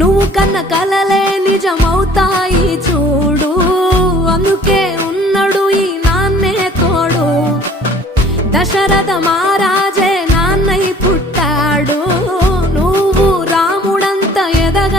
నువ్వు కన్న కలలే నిజమవుతాయి చూడు, అందుకే ఉన్నాడు ఈ నాన్నే తోడు. దశరథ మహారాజే నాన్నై పుట్టాడు, నువ్వు రాముడంత ఎదగ